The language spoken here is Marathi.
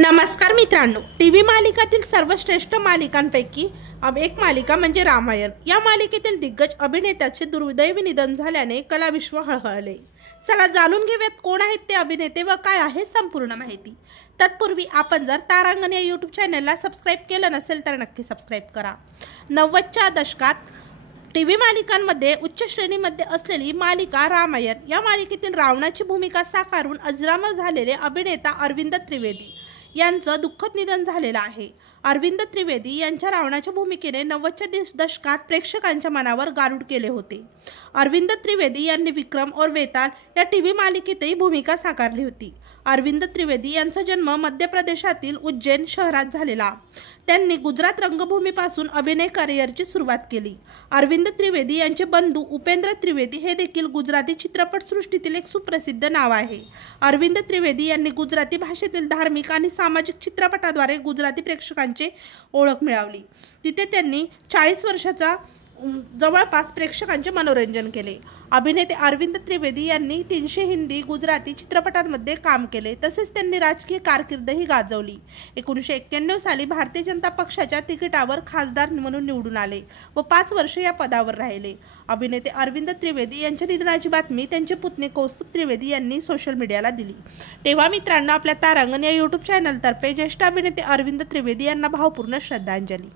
नमस्कार मित्रांनो, टीव्ही मालिकातील सर्वश्रेष्ठ मालिकांपैकी एक मालिका म्हणजे रामायण। या मालिकेतील दिग्गज अभिनेत्याचे दुर्दैवी निधन झाल्याने कलाविश्व हळहळले। चला जाणून घेऊयात कोण आहेत ते अभिनेते व काय आहे संपूर्ण माहिती। तत्पूर्वी आपण जर तारांगण या यूट्यूब चॅनलला सबस्क्राइब केलं नसेल तर नक्की सबस्क्राइब करा। 90च्या दशकात टीव्ही मालिकांमध्ये उच्च श्रेणीमध्ये असलेली मालिका रामायण या मालिकेतील रावणाची भूमिका साकारून अजरामर झालेले अभिनेता अरविंद त्रिवेदी यांचं दुःखद निधन झालेलं आहे। अरविंद त्रिवेदी यांच्या रावणाच्या भूमिकेने 90च्या दशकात प्रेक्षकांच्या मनावर गारुड केले होते। अरविंद त्रिवेदी यांनी विक्रम और वेताल या टीव्ही मालिकेतही भूमिका साकारली होती। अरविंद त्रिवेदी यांचा जन्म मध्य प्रदेशातील उज्जैन शहरात झालेला। त्यांनी गुजरात रंगभूमीपासून अभिनय करिअरची सुरुवात केली। अरविंद त्रिवेदी यांचे बंधू उपेंद्र त्रिवेदी हे देखील गुजराती चित्रपटसृष्टीतील एक सुप्रसिद्ध नाव आहे। अरविंद त्रिवेदी यांनी गुजराती भाषेतील धार्मिक आणि सामाजिक चित्रपटाद्वारे गुजराती प्रेक्षकांची ओळख मिळवली। तिथे त्यांनी 40 वर्षाचा जवळपास प्रेक्षकांचे मनोरंजन केले। अभिनेते अरविंद त्रिवेदी यांनी 300 हिंदी गुजराती चित्रपटांमध्ये काम केले, तसेच त्यांनी राजकीय कारकीर्दही गाजवली। 1991 साली भारतीय जनता पक्षाच्या तिकिटावर खासदार म्हणून निवडून आले व 5 वर्ष या पदावर राहिले। अभिनेते अरविंद त्रिवेदी यांच्या निधनाची बातमी त्यांचे पुतणे कौस्तुभ त्रिवेदी यांनी सोशल मीडियाला दिली। तेव्हा मित्रांनो, आपल्या तारांगण या यूट्यूब चॅनलतर्फे ज्येष्ठ अभिनेते अरविंद त्रिवेदी यांना भावपूर्ण श्रद्धांजली।